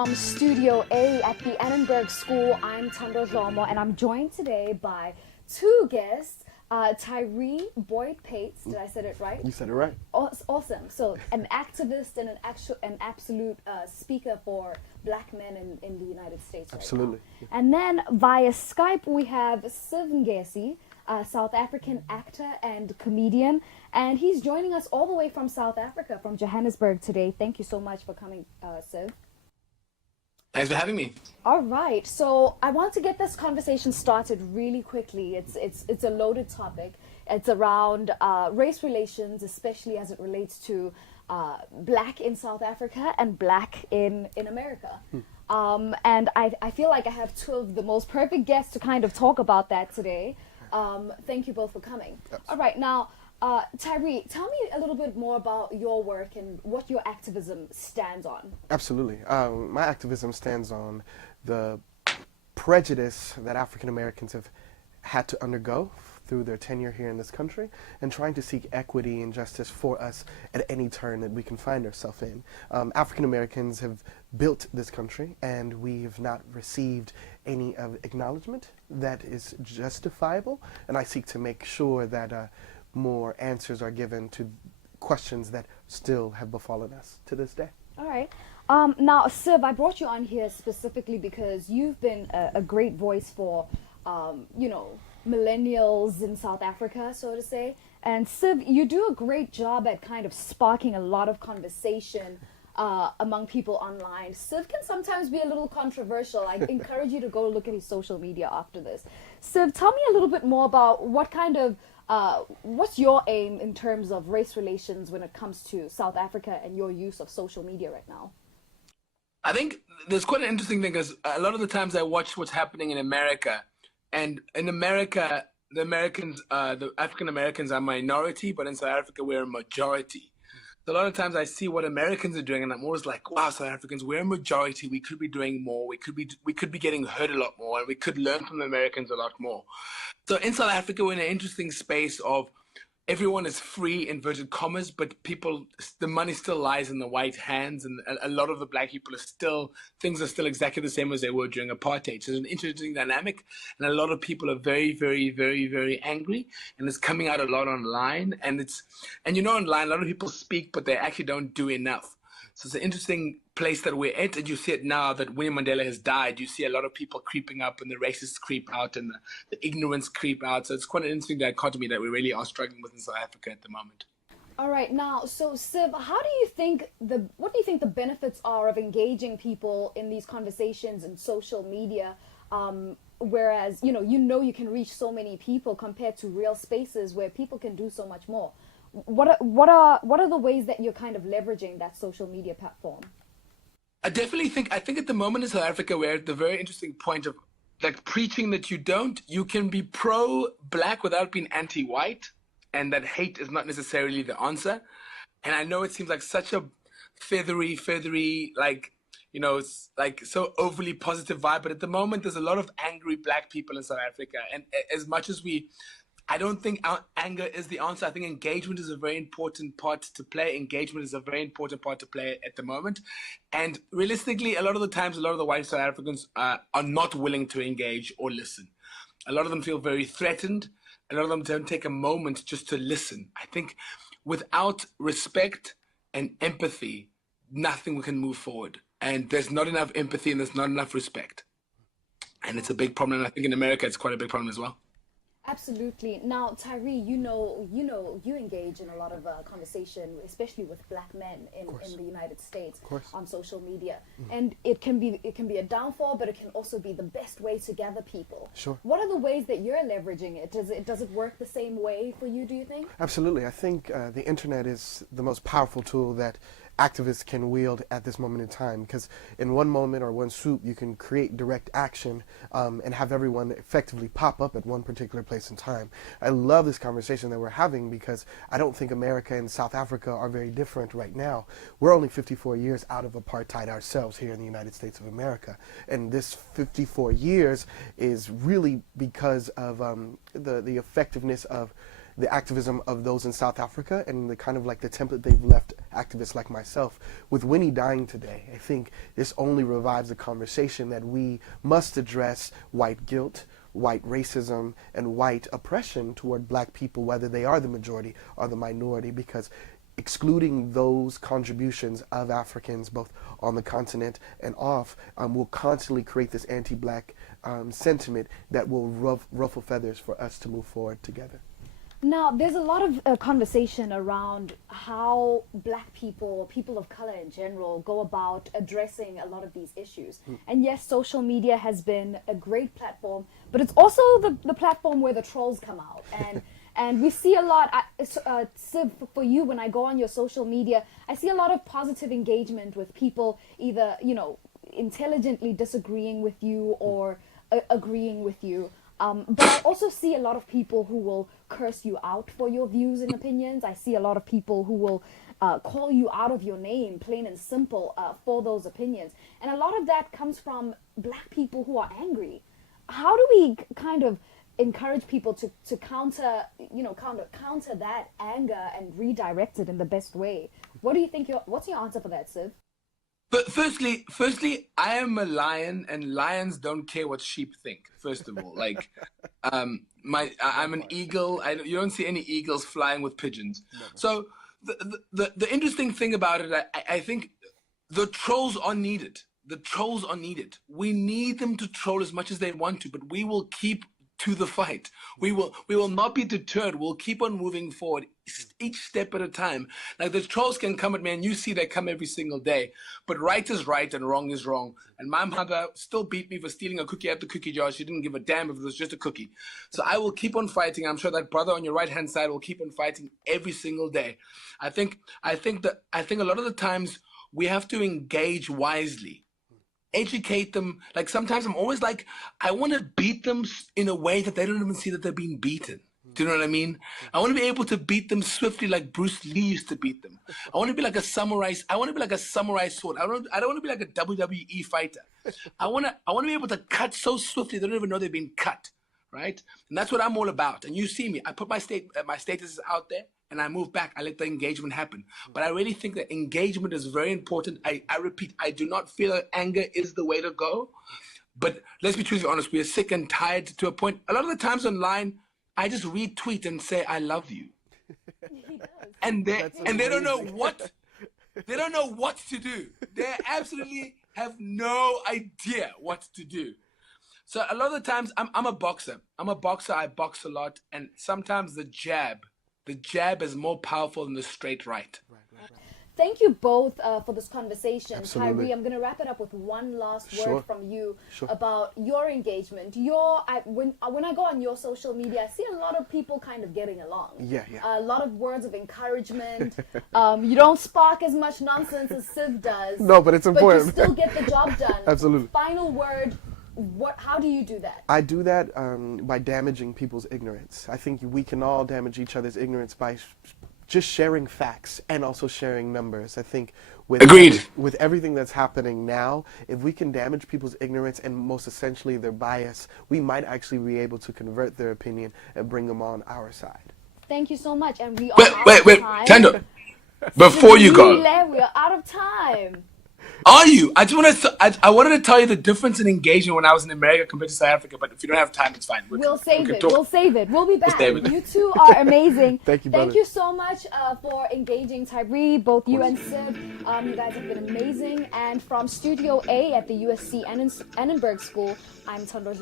From Studio A at the Edinburgh School, I'm Thando, and I'm joined today by two guests, Tyree Boyd Pates. Did I say it right? You said it right. Awesome. So, an activist and an absolute speaker for Black men in the United States. Absolutely. Right now. And then via Skype we have Siv Ngesi, a South African actor and comedian, and he's joining us all the way from South Africa, from Johannesburg today. Thank you so much for coming, Siv. Thanks for having me. All right, so I want to get this conversation started really quickly. It's a loaded topic. It's around race relations, especially as it relates to Black in South Africa and Black in America. And I feel like I have two of the most perfect guests to kind of talk about that today. Thank you both for coming. Absolutely. All right, now, Tyree, tell me a little bit more about your work and what your activism stands on. Absolutely. My activism stands on the prejudice that African Americans have had to undergo through their tenure here in this country, and trying to seek equity and justice for us at any turn that we can find ourselves in. African Americans have built this country, and we have not received any acknowledgement that is justifiable, and I seek to make sure that more answers are given to questions that still have befallen us to this day. All right. Now, Siv, I brought you on here specifically because you've been a great voice for, millennials in South Africa, so to say. And Siv, you do a great job at kind of sparking a lot of conversation among people online. Siv can sometimes be a little controversial. I encourage you to go look at his social media after this. Siv, tell me a little bit more about what kind of what's your aim in terms of race relations when it comes to South Africa and your use of social media right now? I think there's quite an interesting thing because a lot of the times I watch what's happening in America, and in America, the African Americans are a minority, but in South Africa, we're a majority. So a lot of times I see what Americans are doing, and I'm always like, wow, South Africans, we're a majority. We could be doing more. We could be getting hurt a lot more, and we could learn from the Americans a lot more. So in South Africa, we're in an interesting space of everyone is free, inverted commas, but the money still lies in the white hands, and a lot of the Black people things are still exactly the same as they were during apartheid. So it's an interesting dynamic, and a lot of people are very, very, very, very angry, and it's coming out a lot online, and online, a lot of people speak, but they actually don't do enough. So it's an interesting place that we're at, and you see it now that Winnie Mandela has died. You see a lot of people creeping up, and the racists creep out, and the ignorance creep out. So it's quite an interesting dichotomy that we really are struggling with in South Africa at the moment. All right, now, so Siv, what do you think the benefits are of engaging people in these conversations in social media? Whereas you can reach so many people compared to real spaces where people can do so much more. What are the ways that you're kind of leveraging that social media platform? I think at the moment in South Africa, we're at the very interesting point of like preaching that you can be pro-Black without being anti-white, and that hate is not necessarily the answer. And I know it seems like such a feathery, it's like so overly positive vibe, but at the moment there's a lot of angry Black people in South Africa. And as much as I don't think our anger is the answer. I think engagement is a very important part to play. Engagement is a very important part to play at the moment. And realistically, a lot of the times, a lot of the white South Africans are not willing to engage or listen. A lot of them feel very threatened. A lot of them don't take a moment just to listen. I think without respect and empathy, nothing can move forward. And there's not enough empathy and there's not enough respect. And it's a big problem. And I think in America, it's quite a big problem as well. Absolutely. Now, Tyree, you engage in a lot of conversation, especially with Black men in the United States on social media, and it can be a downfall, but it can also be the best way to gather people. Sure. What are the ways that you're leveraging it? Does it work the same way for you? Do you think? Absolutely. I think the internet is the most powerful tool that activists can wield at this moment in time, because in one moment or one swoop you can create direct action and have everyone effectively pop up at one particular place in time. I love this conversation that we're having because I don't think America and South Africa are very different right now. We're only 54 years out of apartheid ourselves here in the United States of America, and this 54 years is really because of the effectiveness of the activism of those in South Africa and the kind of like the template they've left activists like myself. With Winnie dying today, I think this only revives a conversation that we must address white guilt, white racism, and white oppression toward black people, whether they are the majority or the minority, because excluding those contributions of Africans, both on the continent and off, will constantly create this anti-black sentiment that will ruffle feathers for us to move forward together. Now, there's a lot of conversation around how black people, people of color in general, go about addressing a lot of these issues. And yes, social media has been a great platform, but it's also the platform where the trolls come out. And we see a lot, Siv, for you, when I go on your social media, I see a lot of positive engagement with people either, intelligently disagreeing with you or agreeing with you. But I also see a lot of people who will curse you out for your views and opinions. I see a lot of people who will call you out of your name, plain and simple, for those opinions. And a lot of that comes from black people who are angry. How do we kind of encourage people to counter that anger and redirect it in the best way? What do you think? What's your answer for that, Siv? But firstly, I am a lion, and lions don't care what sheep think. First of all, like, I'm an eagle. You don't see any eagles flying with pigeons. Never. So the interesting thing about it, I think, the trolls are needed. The trolls are needed. We need them to troll as much as they want to, but we will keep to the fight. We will not be deterred. We'll keep on moving forward, each step at a time. Like, the trolls can come at me, and you see they come every single day. But right is right and wrong is wrong. And my mother still beat me for stealing a cookie at the cookie jar. She didn't give a damn if it was just a cookie. So I will keep on fighting. I'm sure that brother on your right-hand side will keep on fighting every single day. I think a lot of the times we have to engage wisely. Educate them. Like, sometimes I'm always like, I want to beat them in a way that they don't even see that they're being beaten. Do you know what I mean? I want to be able to beat them swiftly like Bruce Lee used to beat them. I want to be like a samurai. I want to be like a samurai sword. I don't want to be like a WWE fighter. I want to be able to cut so swiftly they don't even know they're being cut, right? And that's what I'm all about. And you see me. I put my statuses out there, and I move back. I let the engagement happen. But I really think that engagement is very important. I repeat, I do not feel that anger is the way to go. But let's be truthfully honest. We are sick and tired to a point. A lot of the times online, I just retweet and say, I love you. And they don't know what to do. They absolutely have no idea what to do. So a lot of the times, I'm a boxer. I box a lot. And sometimes the jab is more powerful than the straight right. Thank you both for this conversation. Absolutely. Tyree, I'm going to wrap it up with one last Sure. word from you Sure. about your engagement. When I go on your social media, I see a lot of people kind of getting along. Yeah. A lot of words of encouragement. You don't spark as much nonsense as Siv does. No, but it's important. But you still get the job done. Absolutely. Final word. How do you do that? I do that by damaging people's ignorance. I think we can all damage each other's ignorance by just sharing facts and also sharing numbers. I think with everything that's happening now, if we can damage people's ignorance and most essentially their bias, we might actually be able to convert their opinion and bring them on our side. Thank you so much. And we are wait, Thando, before you go. We are out of time. Are you? I wanted to tell you the difference in engagement when I was in America compared to South Africa, but if you don't have time, it's fine. We'll save it. We'll be back. We'll you two are amazing. Thank you, brother. Thank you so much for engaging, Tyree, both you and Sid. You guys have been amazing. And from Studio A at the U.S.A. Annenberg School, I'm Thando.